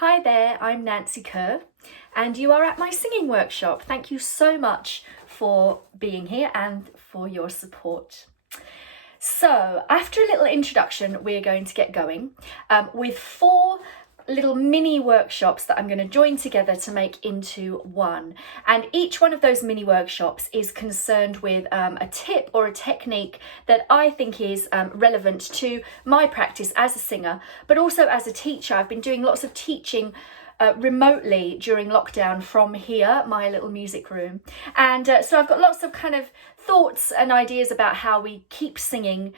Hi there, I'm Nancy Kerr and you are at my singing workshop. Thank you so much for being here and for your support. So after a little introduction, we're going to get going with 4 little mini workshops that I'm going to join together to make into one. And each one of those mini workshops is concerned with a tip or a technique that I think is relevant to my practice as a singer, but also as a teacher. I've been doing lots of teaching remotely during lockdown from here, my little music room. And so I've got lots of kind of thoughts and ideas about how we keep singing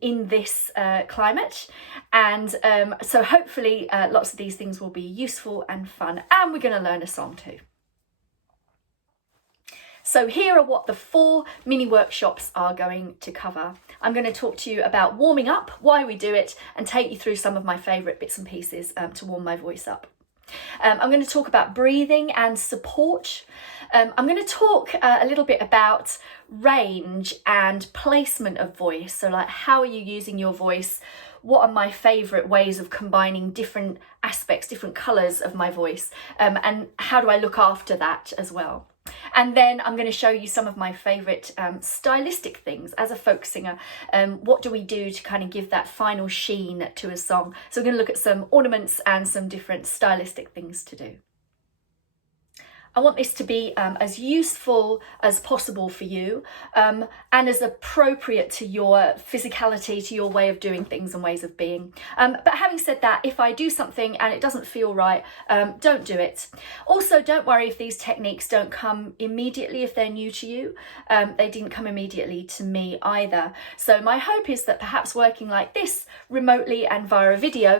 in this climate. And so hopefully lots of these things will be useful and fun. And we're going to learn a song too. So here are what the 4 mini workshops are going to cover. I'm going to talk to you about warming up, why we do it, and take you through some of my favourite bits and pieces to warm my voice up. I'm going to talk about breathing and support. I'm going to talk a little bit about range and placement of voice. So like, how are you using your voice? What are my favourite ways of combining different aspects, different colours of my voice? And how do I look after that as well? And then I'm going to show you some of my favourite stylistic things as a folk singer. What do we do to kind of give that final sheen to a song? So we're going to look at some ornaments and some different stylistic things to do. I want this to be as useful as possible for you and as appropriate to your physicality, to your way of doing things and ways of being. But having said that, if I do something and it doesn't feel right, don't do it. Also, don't worry if these techniques don't come immediately if they're new to you. They didn't come immediately to me either. So my hope is that perhaps working like this remotely and via a video,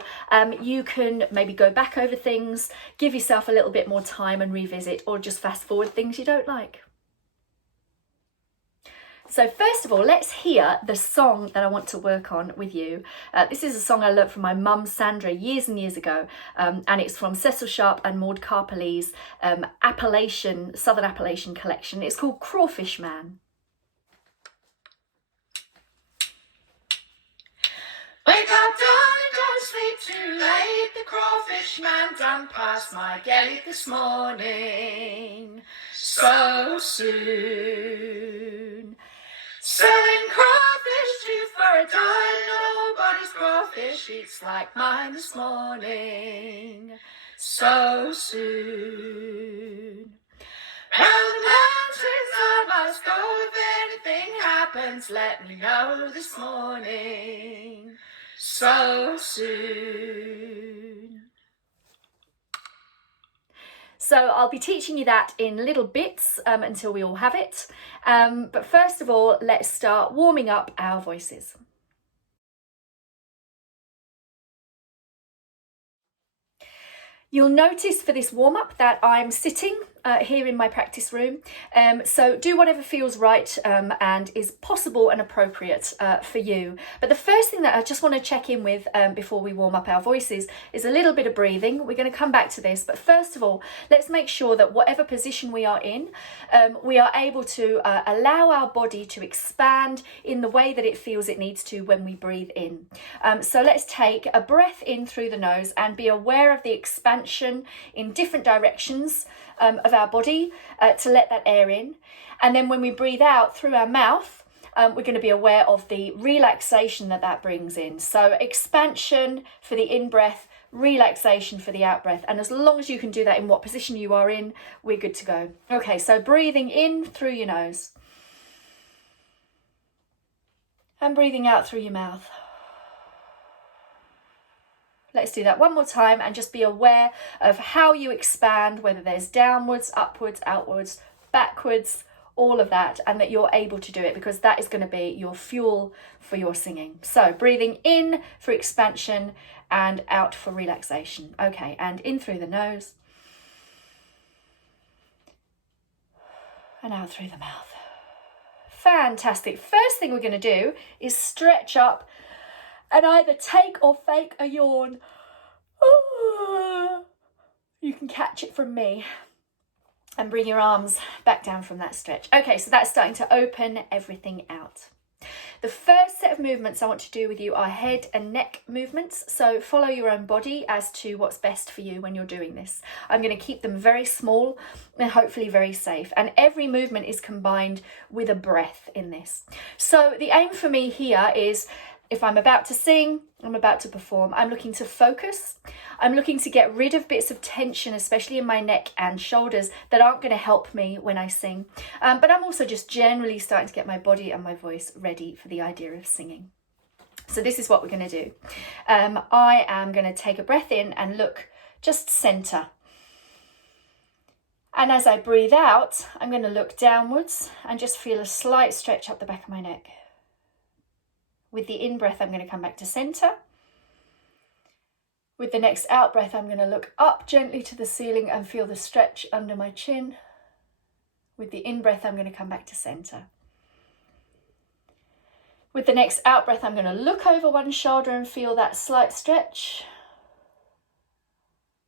you can maybe go back over things, give yourself a little bit more time and revisit, or just fast forward things you don't like. So first of all, let's hear the song that I want to work on with you. This is a song I learnt from my mum Sandra years and years ago, and it's from Cecil Sharp and Maud Carperlee's Southern Appalachian collection. It's called Crawfish Man. Wake up, darling, don't sleep too late. The crawfish man done past my gate this morning. So soon. Selling crawfish two for $1. Nobody's crawfish eats like mine this morning. So soon. Round the mountains I must go. If anything happens, let me know this morning. So soon. So I'll be teaching you that in little bits until we all have it. But first of all, let's start warming up our voices. You'll notice for this warm-up that I'm sitting here in my practice room. So do whatever feels right and is possible and appropriate for you. But the first thing that I just want to check in with before we warm up our voices is a little bit of breathing. We're going to come back to this, but first of all, let's make sure that whatever position we are in, we are able to allow our body to expand in the way that it feels it needs to when we breathe in. So let's take a breath in through the nose and be aware of the expansion in different directions of our body to let that air in. And then when we breathe out through our mouth, we're going to be aware of the relaxation that that brings in. So expansion for the in-breath, relaxation for the out-breath. And as long as you can do that in what position you are in, we're good to go. Okay, so breathing in through your nose. And breathing out through your mouth. Let's do that one more time and just be aware of how you expand, whether there's downwards, upwards, outwards, backwards, all of that, and that you're able to do it because that is going to be your fuel for your singing. So breathing in for expansion and out for relaxation. Okay, and in through the nose and out through the mouth. Fantastic. First thing we're going to do is stretch up and either take or fake a yawn. You can catch it from me. And bring your arms back down from that stretch. Okay, so that's starting to open everything out. The first set of movements I want to do with you are head and neck movements, so follow your own body as to what's best for you when you're doing this. I'm going to keep them very small and hopefully very safe, and every movement is combined with a breath in this. So the aim for me here is, if I'm about to sing, I'm about to perform, I'm looking to focus. I'm looking to get rid of bits of tension, especially in my neck and shoulders, that aren't going to help me when I sing. But I'm also just generally starting to get my body and my voice ready for the idea of singing. So this is what we're going to do. I am going to take a breath in and look just center. And as I breathe out, I'm going to look downwards and just feel a slight stretch up the back of my neck. With the in-breath, I'm going to come back to center. With the next out-breath, I'm going to look up gently to the ceiling and feel the stretch under my chin. With the in-breath, I'm going to come back to center. With the next out-breath, I'm going to look over one shoulder and feel that slight stretch.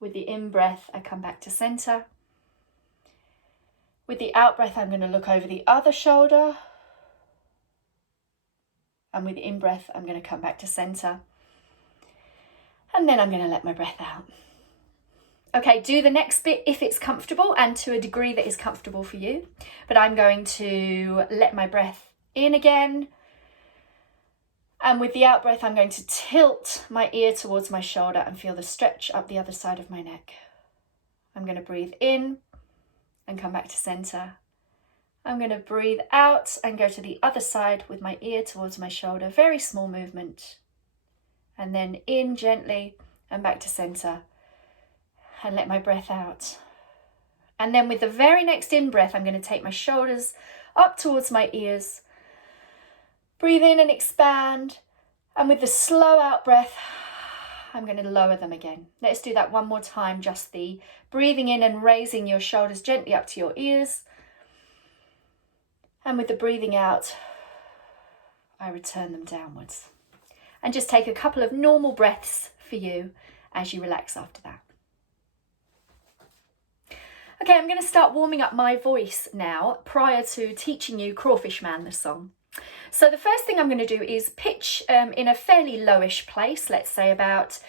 With the in-breath, I come back to center. With the out-breath, I'm going to look over the other shoulder. And with the in-breath, I'm going to come back to center. And then I'm going to let my breath out. Okay, do the next bit if it's comfortable and to a degree that is comfortable for you. But I'm going to let my breath in again. And with the out-breath, I'm going to tilt my ear towards my shoulder and feel the stretch up the other side of my neck. I'm going to breathe in and come back to center. I'm going to breathe out and go to the other side with my ear towards my shoulder. Very small movement. And then in gently and back to center. And let my breath out. And then with the very next in-breath, I'm going to take my shoulders up towards my ears. Breathe in and expand. And with the slow out breath, I'm going to lower them again. Let's do that one more time. Just the breathing in and raising your shoulders gently up to your ears. And with the breathing out, I return them downwards. And just take a couple of normal breaths for you as you relax after that. Okay, I'm going to start warming up my voice now prior to teaching you Crawfish Man, the song. So the first thing I'm going to do is pitch in a fairly lowish place, let's say about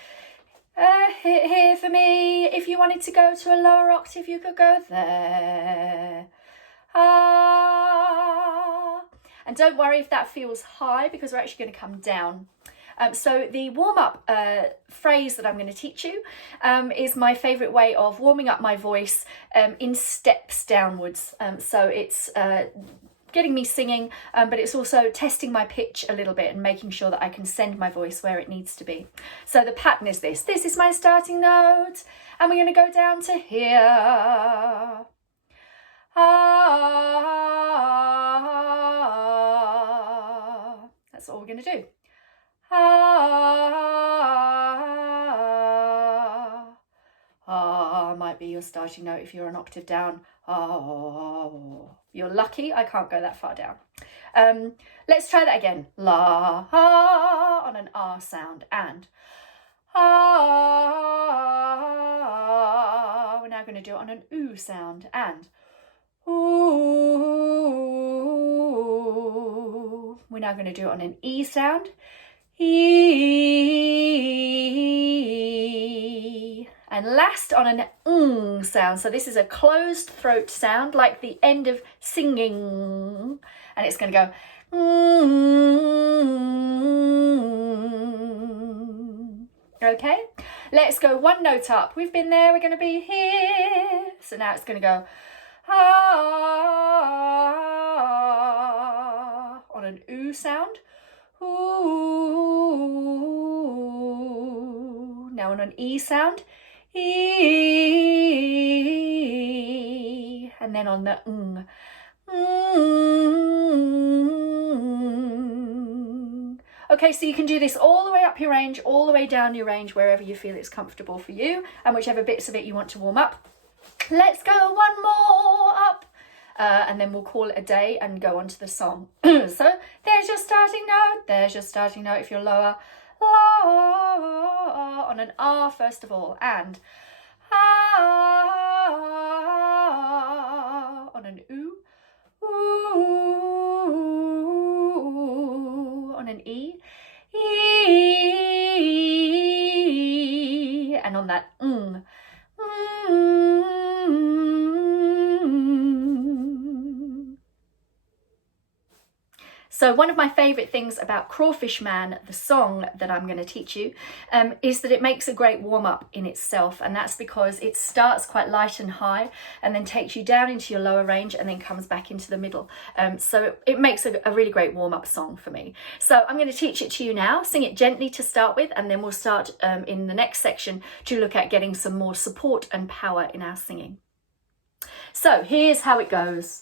here for me. If you wanted to go to a lower octave, you could go there. And don't worry if that feels high, because we're actually going to come down. So the warm-up phrase that I'm going to teach you is my favourite way of warming up my voice in steps downwards. So it's getting me singing, but it's also testing my pitch a little bit and making sure that I can send my voice where it needs to be. So the pattern is this. This is my starting note, and we're going to go down to here. That's all we're going to do. Might be your starting note if you're an octave down. You're lucky I can't go that far down. Let's try that again. La on an R sound, and we're now going to do it on an oo sound, and ooh. We're now going to do it on an E sound. E. And last on an ng sound. So this is a closed throat sound, like the end of singing. And it's going to go. Okay, let's go one note up. We've been there, we're going to be here. So now it's going to go. On an oo sound. Ooh. Now on an E sound. E. And then on the ng. Okay, so you can do this all the way up your range, all the way down your range, wherever you feel it's comfortable for you, and whichever bits of it you want to warm up. Let's go one more up, and then we'll call it a day and go on to the song. So there's your starting note. There's your starting note if you're lower. La, on an R first of all, and on an oo. Ooh. an E. E. And on that So one of my favourite things about Crawfish Man, the song that I'm going to teach you, is that it makes a great warm-up in itself, and that's because it starts quite light and high and then takes you down into your lower range and then comes back into the middle. So it makes a really great warm-up song for me. So I'm going to teach it to you now. Sing it gently to start with, and then we'll start in the next section to look at getting some more support and power in our singing. So here's how it goes.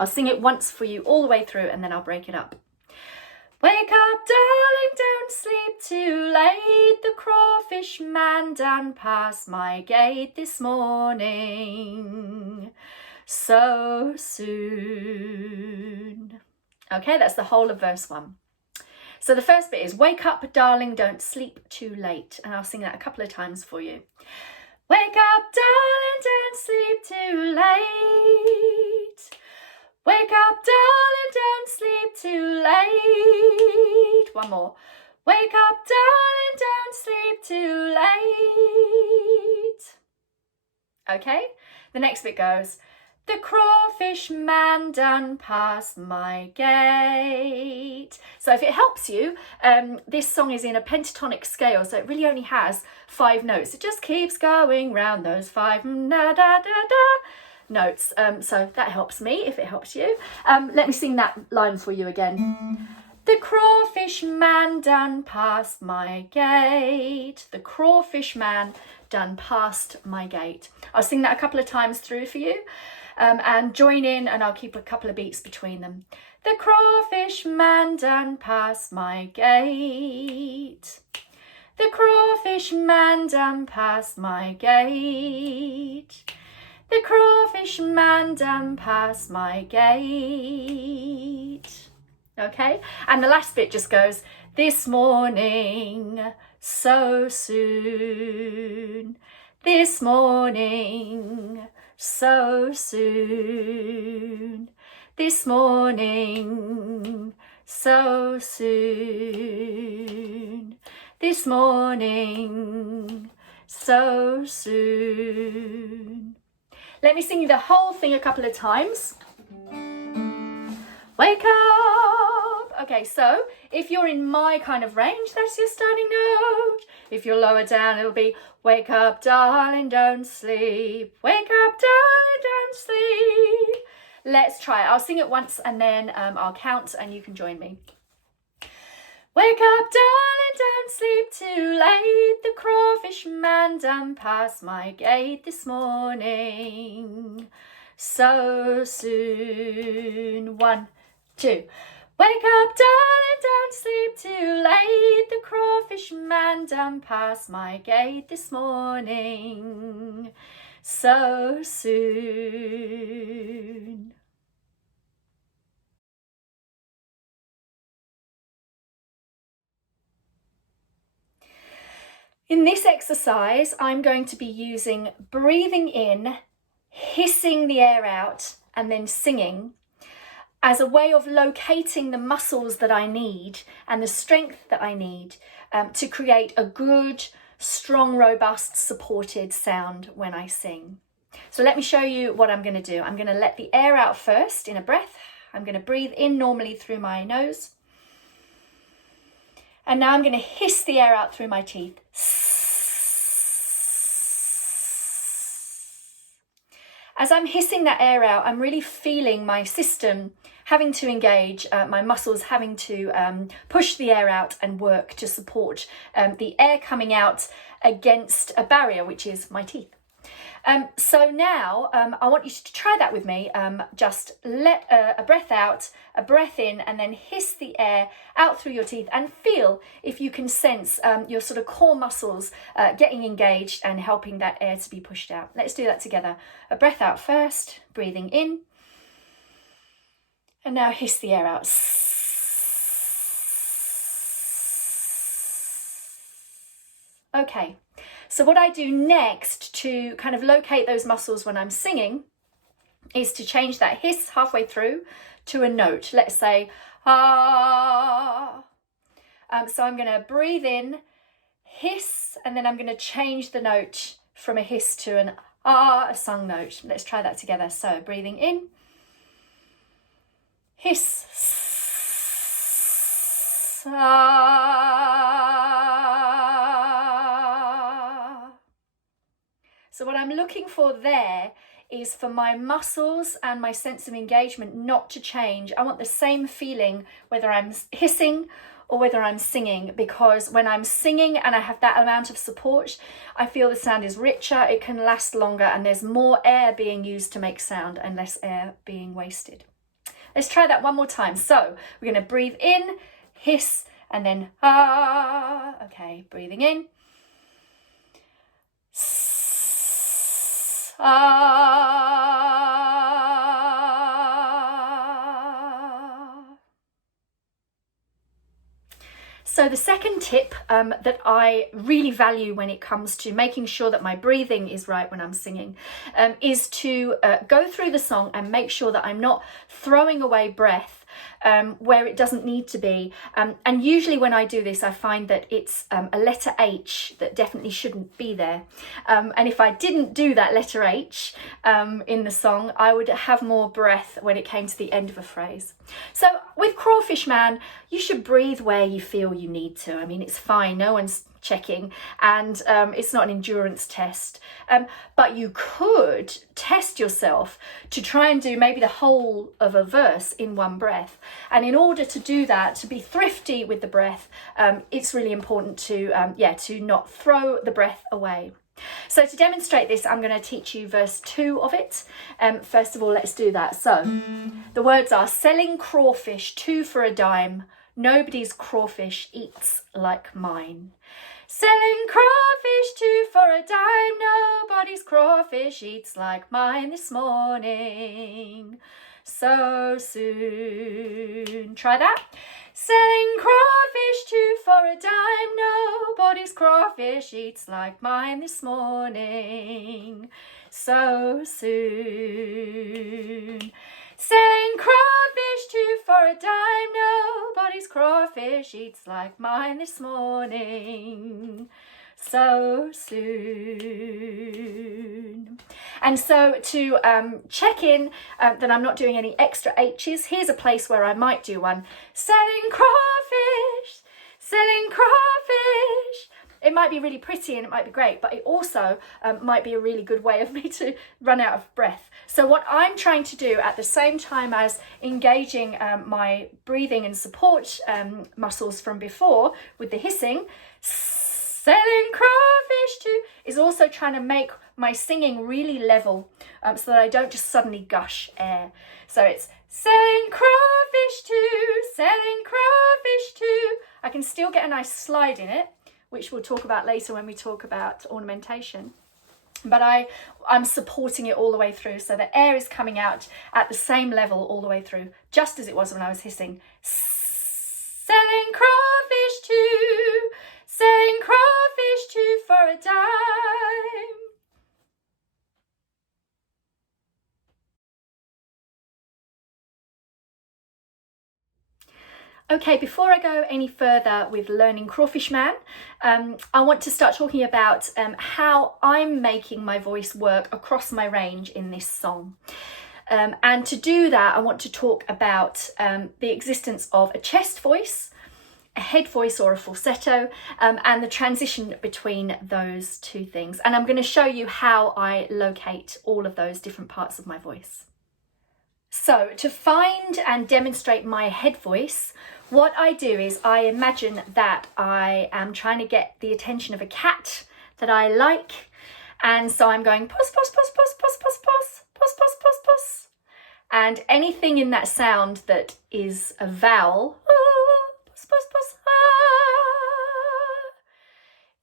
I'll sing it once for you all the way through and then I'll break it up. Wake up, darling, don't sleep too late. The Crawfish Man done past my gate this morning. So soon. Okay, that's the whole of verse 1. So the first bit is, wake up, darling, don't sleep too late. And I'll sing that a couple of times for you. Wake up, darling, don't sleep too late. Wake up, darling, don't sleep too late. One more. Wake up, darling, don't sleep too late. Okay, the next bit goes, the Crawfish Man done past my gate. So if it helps you, this song is in a pentatonic scale, so it really only has 5 notes. It just keeps going round those 5 notes. So that helps me if it helps you. Let me sing that line for you again. The Crawfish Man done past my gate. The Crawfish Man done past my gate. I'll sing that a couple of times through for you. And join in, and I'll keep a couple of beats between them. The Crawfish Man done past my gate. The Crawfish Man done past my gate. The Crawfish Man done past my gate. Okay, and the last bit just goes, this morning, so soon. This morning, so soon. This morning, so soon. This morning, so soon. Let me sing you the whole thing a couple of times. Wake up. Okay, so if you're in my kind of range, that's your starting note. If you're lower down, it'll be wake up, darling, don't sleep. Wake up, darling, don't sleep. Let's try it. I'll sing it once and then I'll count and you can join me. Wake up, darling, don't sleep too late. The Crawfish Man done past my gate this morning. So soon. 1, 2. Wake up, darling, don't sleep too late. The Crawfish Man done past my gate this morning. So soon. In this exercise, I'm going to be using breathing in, hissing the air out, and then singing as a way of locating the muscles that I need and the strength that I need to create a good, strong, robust, supported sound when I sing. So let me show you what I'm going to do. I'm going to let the air out first in a breath. I'm going to breathe in normally through my nose. And now I'm going to hiss the air out through my teeth. As I'm hissing that air out, I'm really feeling my system having to engage, my muscles having to push the air out and work to support the air coming out against a barrier, which is my teeth. So now I want you to try that with me. Just let a breath out, a breath in, and then hiss the air out through your teeth and feel if you can sense your sort of core muscles getting engaged and helping that air to be pushed out. Let's do that together. A breath out first, breathing in, and now hiss the air out. Okay. So what I do next to kind of locate those muscles when I'm singing is to change that hiss halfway through to a note. Let's say, ah. So I'm going to breathe in, hiss, and then I'm going to change the note from a hiss to an ah, a sung note. Let's try that together. So breathing in, hiss, ah. So what I'm looking for there is for my muscles and my sense of engagement not to change. I want the same feeling whether I'm hissing or whether I'm singing, because when I'm singing and I have that amount of support, I feel the sound is richer, it can last longer, and there's more air being used to make sound and less air being wasted. Let's try that one more time. So we're going to breathe in, hiss, and then ah. Okay, breathing in. Ah. So the second tip that I really value when it comes to making sure that my breathing is right when I'm singing is to go through the song and make sure that I'm not throwing away breath where it doesn't need to be. And usually when I do this, I find that it's a letter H that definitely shouldn't be there. And if I didn't do that letter H in the song, I would have more breath when it came to the end of a phrase. So with Crawfish Man, you should breathe where you feel you need to. I mean, it's fine, no one's checking, and it's not an endurance test, but you could test yourself to try and do maybe the whole of a verse in one breath. And in order to do that, to be thrifty with the breath, it's really important to not throw the breath away. So to demonstrate this, I'm going to teach you verse 2 of it. First of all, let's do that. So the words are: selling crawfish 2 for a dime, nobody's crawfish eats like mine. Selling crawfish 2 for a dime, nobody's crawfish eats like mine this morning. So soon. Try that. Selling crawfish 2 for a dime, nobody's crawfish eats like mine this morning. So soon. Selling crawfish 2 for a dime, nobody's crawfish eats like mine this morning. So soon. And so to check in that I'm not doing any extra H's, here's a place where I might do one. Selling crawfish, selling crawfish. It might be really pretty and it might be great, but it also might be a really good way of me to run out of breath. So what I'm trying to do at the same time as engaging my breathing and support muscles from before with the hissing, selling crawfish 2, is also trying to make my singing really level so that I don't just suddenly gush air. So it's selling crawfish 2, selling crawfish 2. I can still get a nice slide in it, which we'll talk about later when we talk about ornamentation. But I'm supporting it all the way through, so the air is coming out at the same level all the way through, just as it was when I was hissing. Selling crawfish 2, selling crawfish 2 for a dime. Okay, before I go any further with learning Crawfish Man, I want to start talking about how I'm making my voice work across my range in this song. And to do that, I want to talk about the existence of a chest voice, a head voice or a falsetto, and the transition between those two things. And I'm going to show you how I locate all of those different parts of my voice. So to find and demonstrate my head voice, what I do is I imagine that I am trying to get the attention of a cat that I like. And so I'm going puss, puss, puss, puss, puss, puss, puss, puss, puss, puss, puss. And anything in that sound that is a vowel, puss, puss, puss,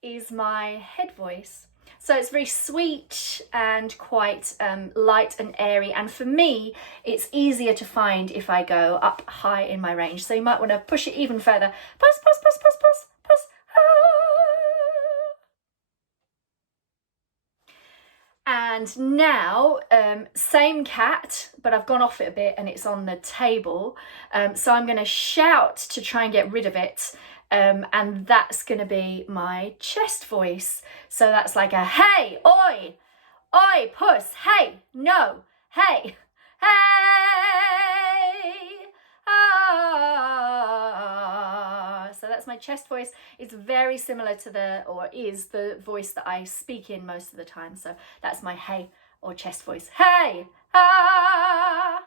is my head voice. So it's very sweet and quite light and airy. And for me, it's easier to find if I go up high in my range. So you might want to push it even further. Puss, puss, puss, puss, puss, puss. And now, same cat, but I've gone off it a bit and it's on the table. So I'm going to shout to try and get rid of it. And that's going to be my chest voice. So that's like a hey, oi, oi, puss, hey, no, hey, hey, ah. So that's my chest voice. It's very similar to is the voice that I speak in most of the time. So that's my hey or chest voice. Hey, ah.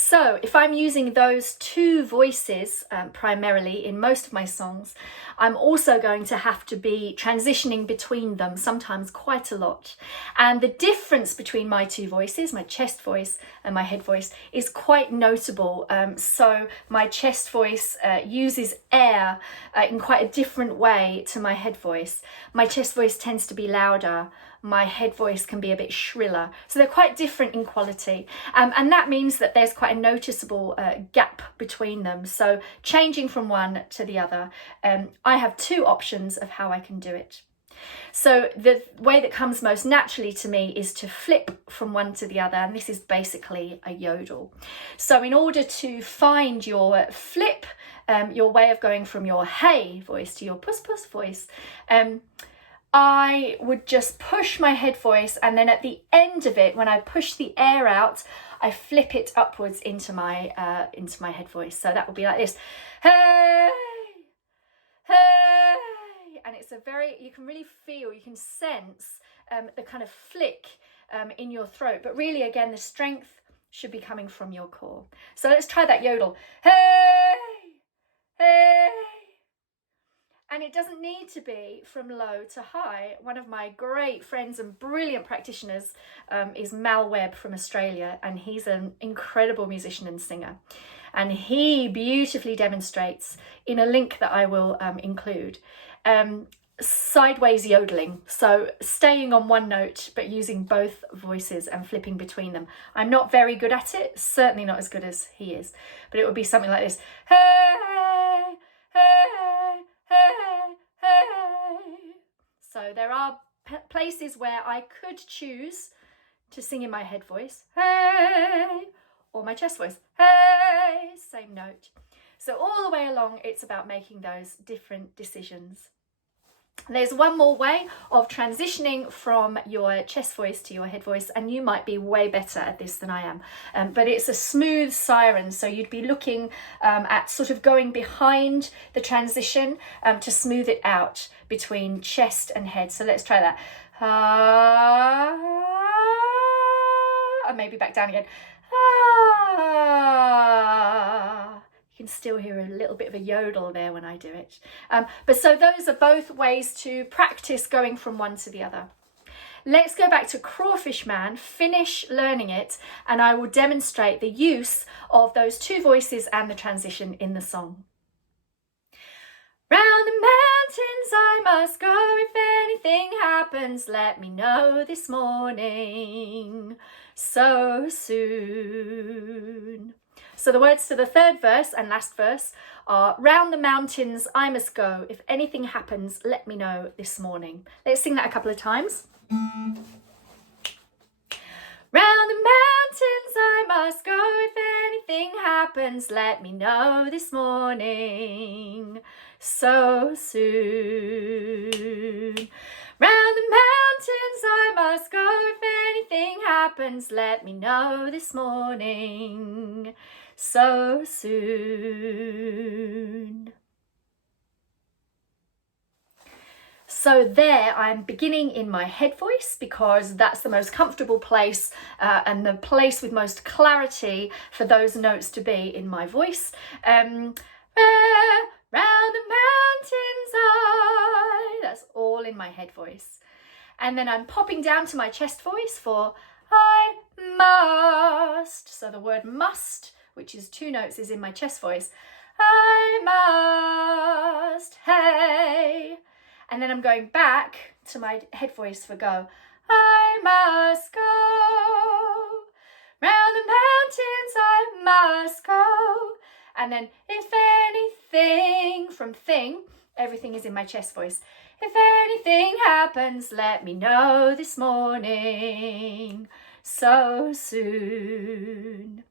So if I'm using those two voices primarily in most of my songs, I'm also going to have to be transitioning between them, sometimes quite a lot. And the difference between my two voices, my chest voice and my head voice, is quite notable. So my chest voice uses air in quite a different way to my head voice. My chest voice tends to be louder. My head voice can be a bit shriller. So they're quite different in quality. And that means that there's quite a noticeable gap between them. So changing from one to the other, I have two options of how I can do it. So the way that comes most naturally to me is to flip from one to the other, and this is basically a yodel. So in order to find your flip, your way of going from your hey voice to your puss puss voice, I would just push my head voice, and then at the end of it, when I push the air out, I flip it upwards into my head voice. So that would be like this, hey, hey, and it's you can really feel, you can sense the kind of flick in your throat, but really again, the strength should be coming from your core. So let's try that yodel, hey, hey. And it doesn't need to be from low to high. One of my great friends and brilliant practitioners is Mal Webb from Australia, and he's an incredible musician and singer. And he beautifully demonstrates in a link that I will include, sideways yodeling. So staying on one note, but using both voices and flipping between them. I'm not very good at it, certainly not as good as he is, but it would be something like this. Hey, hey, hey, hey. So there are places where I could choose to sing in my head voice, hey, or my chest voice, hey, same note. So all the way along, it's about making those different decisions. There's one more way of transitioning from your chest voice to your head voice, and you might be way better at this than I am, but it's a smooth siren. So you'd be looking at sort of going behind the transition to smooth it out between chest and head. So let's try that. And maybe back down again. You can still hear a little bit of a yodel there when I do it. But so those are both ways to practice going from one to the other. Let's go back to Crawfish Man, finish learning it, and I will demonstrate the use of those two voices and the transition in the song. Round the mountains I must go, if anything happens, let me know this morning, so soon. So the words to the third verse and last verse are, round the mountains I must go, if anything happens, let me know this morning. Let's sing that a couple of times. Round the mountains I must go, if anything happens, let me know this morning, so soon. Round the mountains I must go, if anything happens, let me know this morning, so soon. So there I'm beginning in my head voice because that's the most comfortable place and the place with most clarity for those notes to be in my voice. Round the mountains that's all in my head voice. And then I'm popping down to my chest voice for I must. So the word must, which is two notes, is in my chest voice. I must, hey. And then I'm going back to my head voice for go. I must go. Round the mountains I must go. And then if anything from thing, everything is in my chest voice. If anything happens, let me know this morning, so soon.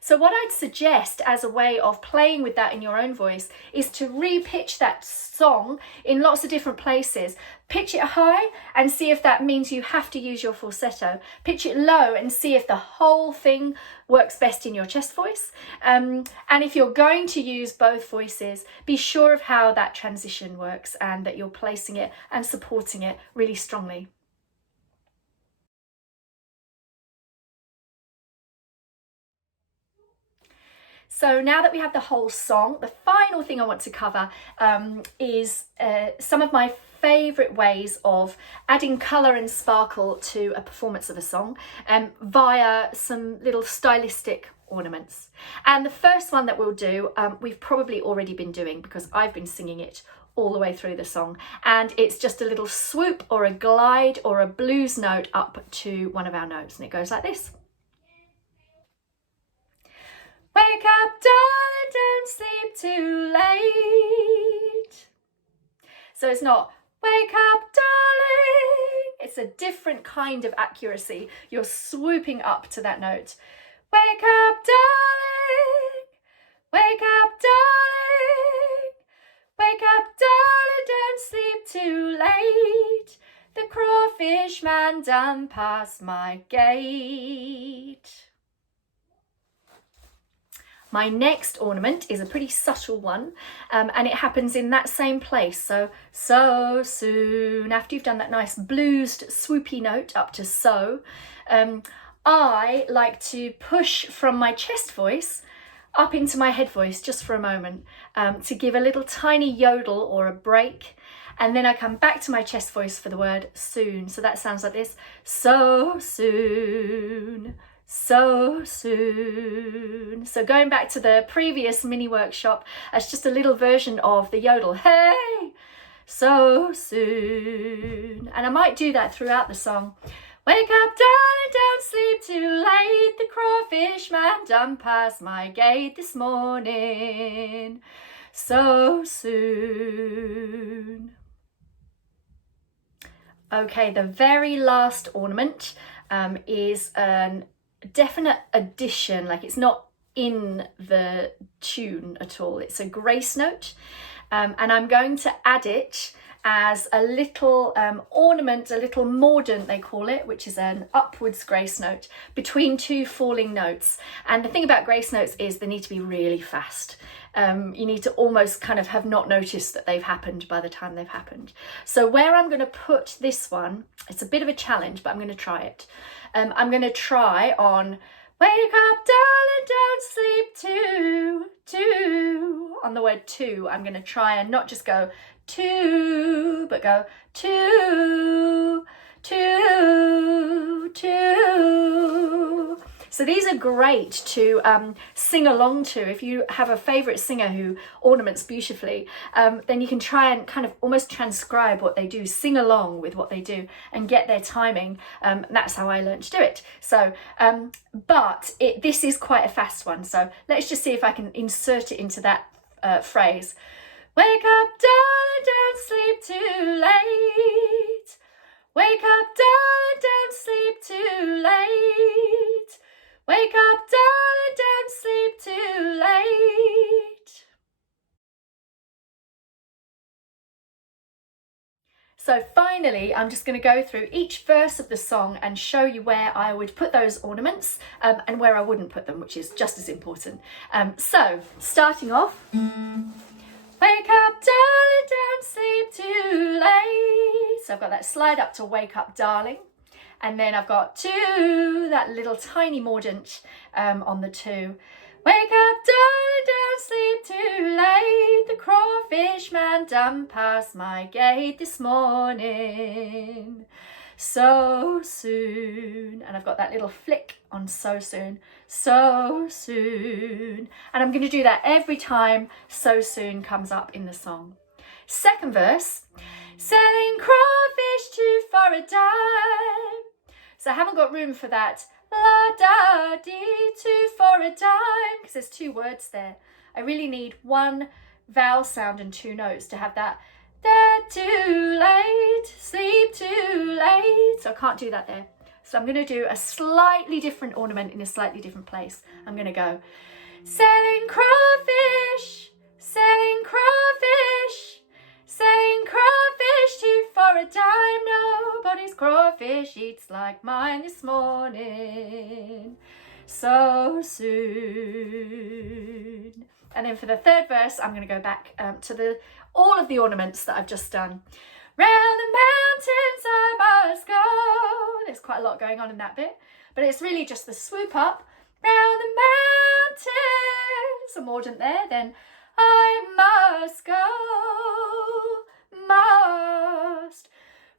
So what I'd suggest as a way of playing with that in your own voice is to re-pitch that song in lots of different places. Pitch it high and see if that means you have to use your falsetto. Pitch it low and see if the whole thing works best in your chest voice. And if you're going to use both voices, be sure of how that transition works and that you're placing it and supporting it really strongly. So now that we have the whole song, the final thing I want to cover is some of my favourite ways of adding colour and sparkle to a performance of a song via some little stylistic ornaments. And the first one that we'll do, we've probably already been doing because I've been singing it all the way through the song, and it's just a little swoop or a glide or a blues note up to one of our notes, and it goes like this. Wake up, darling, don't sleep too late. So it's not wake up, darling. It's a different kind of accuracy. You're swooping up to that note. Wake up, darling. Wake up, darling. Wake up, darling, don't sleep too late. The crawfish man done past my gate. My next ornament is a pretty subtle one, and it happens in that same place. So soon, after you've done that nice bluesed swoopy note up to so, I like to push from my chest voice up into my head voice just for a moment to give a little tiny yodel or a break. And then I come back to my chest voice for the word soon. So that sounds like this. So soon. So soon. So going back to the previous mini workshop, that's just a little version of the yodel. Hey, so soon. And I might do that throughout the song. Wake up, darling, don't sleep too late. The crawfish man done past my gate this morning. So soon. Okay, the very last ornament is an definite addition, like it's not in the tune at all. It's a grace note, and I'm going to add it as a little ornament, a little mordant they call it, which is an upwards grace note between two falling notes. And the thing about grace notes is they need to be really fast. You need to almost kind of have not noticed that they've happened by the time they've happened. So where I'm going to put this one, it's a bit of a challenge, but I'm going to try it. I'm going to try on wake up, darling, don't sleep too. On the word two, I'm going to try and not just go two, but go two. So these are great to sing along to. If you have a favourite singer who ornaments beautifully, then you can try and kind of almost transcribe what they do, sing along with what they do and get their timing. That's how I learned to do it. So, but this is quite a fast one. So let's just see if I can insert it into that phrase. Wake up, darling, don't sleep too late. Wake up, darling, don't sleep too late. Wake up, darling, don't sleep too late. So finally, I'm just going to go through each verse of the song and show you where I would put those ornaments and where I wouldn't put them, which is just as important. So starting off. Wake up, darling, don't sleep too late. So I've got that slide up to wake up, darling. And then I've got two, that little tiny mordant on the two. Wake up, darling, don't sleep too late. The crawfish man done past my gate this morning. So soon. And I've got that little flick on so soon. So soon. And I'm going to do that every time so soon comes up in the song. Second verse. Selling crawfish 2 for a dime. So I haven't got room for that la-da-dee 2 for a dime because there's 2 words there. I really need 1 vowel sound and 2 notes to have that too late, sleep too late. So I can't do that there. So I'm going to do a slightly different ornament in a slightly different place. I'm going to go selling crawfish, selling crawfish, selling crawfish 2 for a dime. Nobody's crawfish eats like mine this morning. So soon. And then for the third verse, I'm going to go back to all of the ornaments that I've just done. Round the mountains I must go. There's quite a lot going on in that bit, but it's really just the swoop up. Round the mountains, a mordant there, then I must go, must.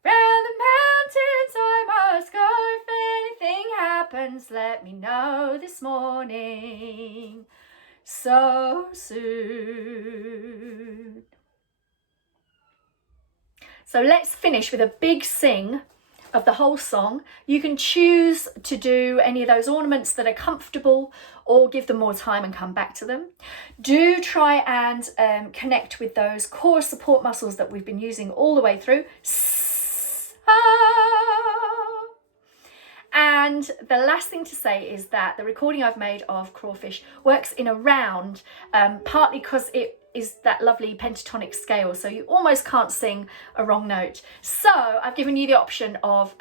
Round the mountains I must go. If anything happens, let me know this morning. So soon. So let's finish with a big sing of the whole song. You can choose to do any of those ornaments that are comfortable or give them more time and come back to them. Do try and connect with those core support muscles that we've been using all the way through. And the last thing to say is that the recording I've made of Crawfish works in a round, partly because it is that lovely pentatonic scale, so you almost can't sing a wrong note. So I've given you the option of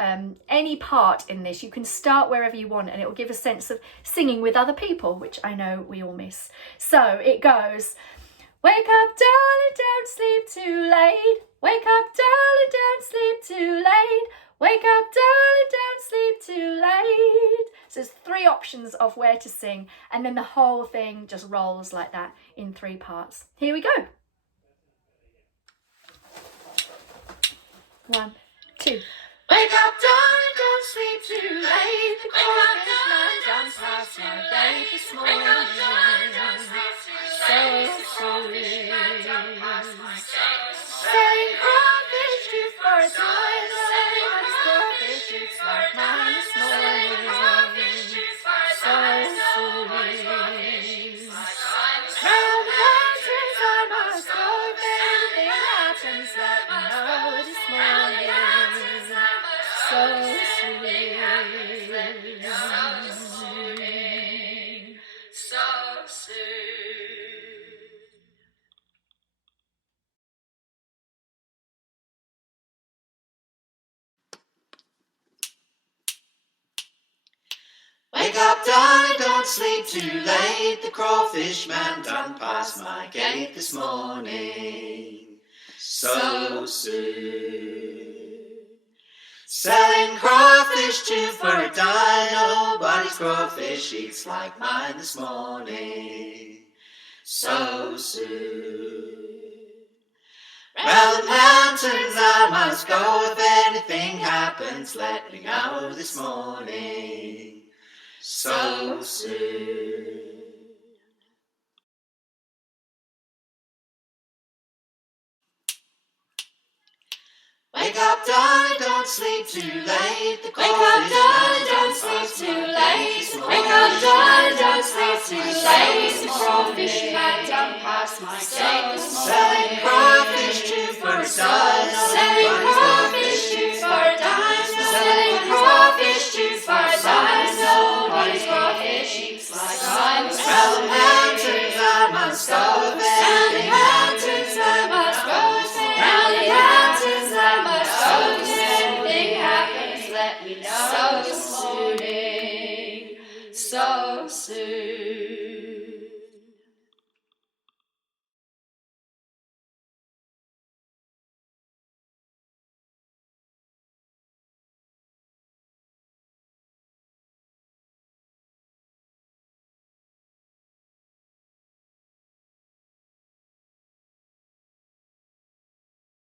any part in this. You can start wherever you want and it will give a sense of singing with other people, which I know we all miss. So it goes, wake up darling, don't sleep too late. Wake up darling, don't sleep too late. Wake up darling, don't sleep too late. So there's 3 options of where to sing, and then the whole thing just rolls like that in 3 parts. Here we go. 1, 2. Wake up, darling, don't sleep too late. The crawfish man done past my gate this morning. Wake up, darling, don't sleep too late. The crawfish man done past my gate. Selling crawfish 2 for a dime. Everybody's crawfish eats like mine this morning. So sweet. Round the mountains I must go. If anything happens, let me know this morning. So sweet, so soon. Wake up, darling, don't sleep too late. The crawfish man done past my gate this morning. So soon. Selling crawfish 2 for a dime. Nobody's crawfish eats like mine this morning. So soon. Round the mountains I must go. If anything happens, let me know this morning. So soon. Wake up, darling, don't sleep too late. The wake up, darling, don't sleep too late. Wake up, darling, don't sleep too late. The crawfish man done past my gate this morning. Selling crawfish 2 for a dime. Selling